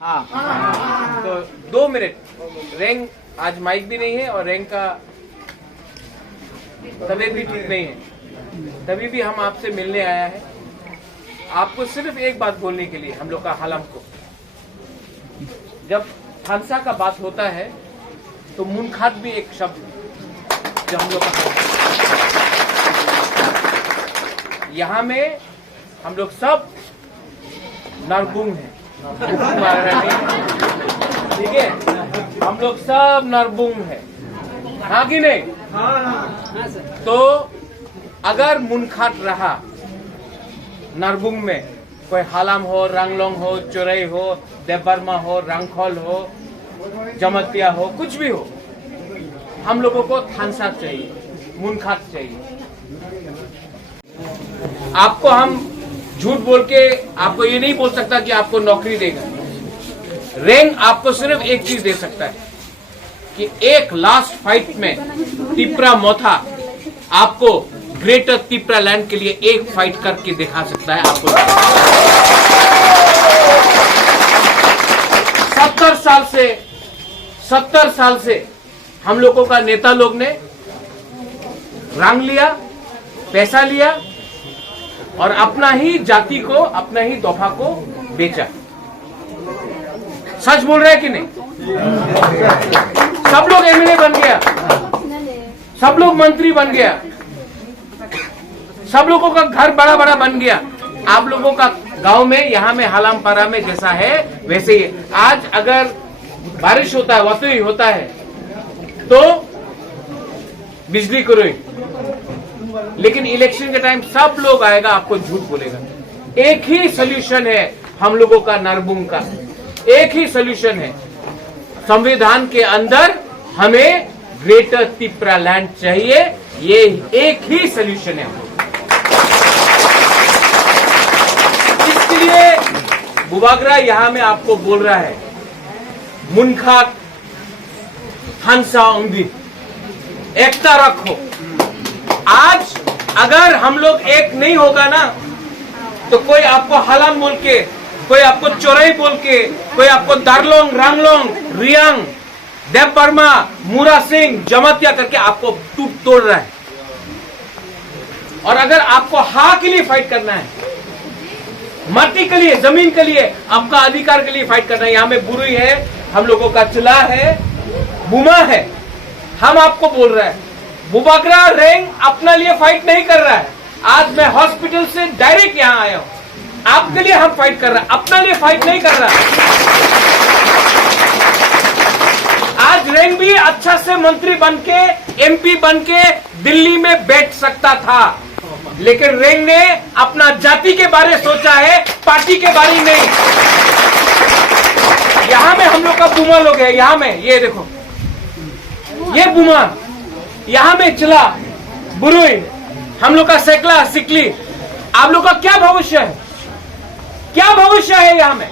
हाँ तो 2 minute. Rank आज माइक भी नहीं है और रैंक का तबीयत भी ठीक नहीं है, तभी भी हम आपसे मिलने आया है। आपको सिर्फ एक बात बोलने के लिए हम लोग का हालम को, जब थानसा का बात होता है तो मुनखात भी एक शब्द जो हम लोग का, यहाँ में हम लोग सब नरबुंग हैं, ठीक है, हम लोग सब नरबुंग हैं, हाँ कि नहीं? तो अगर मुनखात रहा नरबुंग में, कोई हालम हो, रंगलोंग हो, चोरई हो, देवबर्मा हो, रंगखोल हो, जमतिया हो, कुछ भी हो, हम लोगों को थानसा चाहिए, मुनखात चाहिए। आपको हम झूठ बोल के आपको ये नहीं बोल सकता कि आपको नौकरी देगा। रैंक आपको सिर्फ एक चीज दे सकता है कि एक लास्ट फाइट में तिप्रा मोथा आपको ग्रेटर तिप्रा लैंड के लिए एक फाइट करके दिखा सकता है। आपको 70 साल से हम लोगों का नेता लोग ने रंग लिया, पैसा लिया और अपना ही जाति को, अपना ही तोहफा को बेचा। सच बोल रहे हैं कि नहीं? सब लोग एमएलए बन गया, सब लोग मंत्री बन गया, सब लोगों का घर बड़ा बड़ा बन गया। आप लोगों का गांव में, यहाँ में, हालामपारा में जैसा है वैसे ही। आज अगर बारिश होता है, वतुई होता है तो बिजली करोई, लेकिन इलेक्शन के टाइम सब लोग आएगा, आपको झूठ बोलेगा। एक ही सोल्यूशन है हम लोगों का, नरबुंग का एक ही सोल्यूशन है। संविधान के अंदर हमें ग्रेटर तिप्रा लैंड चाहिए, ये एक ही सोल्यूशन है। इसके लिए बुबागरा यहां में आपको बोल रहा है, मुनखात थानसा उंदी एकता रखो। आज अगर हम लोग एक नहीं होगा ना, तो कोई आपको हालम बोल के, कोई आपको चोरई बोल के, कोई आपको दारलोंग, रंगलोंग, रियांग, देवबर्मा, मूरा सिंह, जमतिया करके आपको टूट तोड़ रहा है। और अगर आपको हाँ के लिए फाइट करना है, माटी के लिए, जमीन के लिए, आपका अधिकार के लिए फाइट करना है, यहाँ में बुरुई है, हम लोगों का चिला है, बुमा है, हम आपको बोल रहे हैं, बुबागरा रैंक अपना लिए फाइट नहीं कर रहा है। आज मैं हॉस्पिटल से डायरेक्ट यहाँ आया हूँ, आपके लिए हम फाइट कर रहे हैं, अपना लिए फाइट नहीं कर रहा है। आज रैंक भी अच्छा से मंत्री बनके, एमपी बनके दिल्ली में बैठ सकता था, लेकिन रैंक ने अपना जाति के बारे सोचा है, पार्टी के बारे नहीं। यहाँ में हम लोग का बुमा लोग है, यहाँ में ये देखो, ये बुमा, यहाँ में चिला, बुरुई, हम लोग का सेकला, सिकली। आप लोग का क्या भविष्य है? क्या भविष्य है? यहाँ में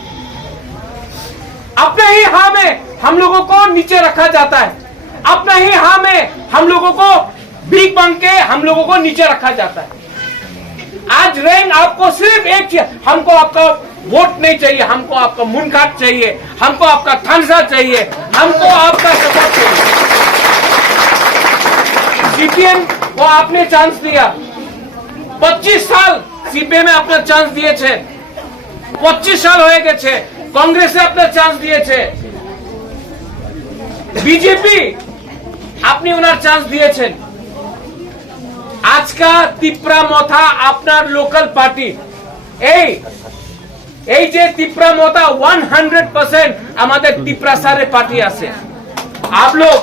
अपने ही हाँ में हम लोगों को नीचे रखा जाता है, अपने ही हाँ में हम लोगों को भीख मांग के हम लोगों को नीचे रखा जाता है। आज रैंक आपको सिर्फ एक चीज, हमको आपका वोट नहीं चाहिए, हमको आपका मुनखात चाहिए, हमको आपका थानसा चाहिए, हमको आपका सपोर्ट चाहिए। सीपीएम को आपने चांस दिया, 25 साल सीपीएम में अपना चांस दिए थे, 25 साल हो गए थे, कांग्रेस से अपना चांस दिए थे, बीजेपी আপনি ওনার চান্স দিয়েছেন। আজকা তিপ্রা মথা আপনার লোকাল পার্টি, এই যে তিপ্রা মথা 100% আমাদের তিপ্রা সারে পার্টি আছে। आप लोग